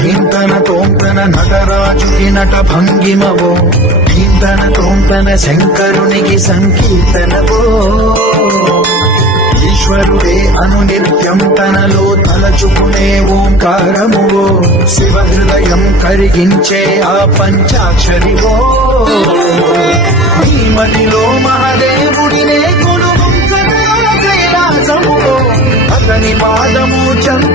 ధీంతన తోంతన నటరాజుకి నట భంగిమవో ధీంతన తోంతన శంకరునికి సంకీర్తనవో ఈశ్వరుడే అను నిత్యం తనలో తలచుకునే ఓంకారమువో శివ హృదయం కరిగించే ఆ పంచాక్షరివో నీ మదిలో మహాదేవుడినే కొలువుంచరా కైలాసములో అతని పాదము చంద్ర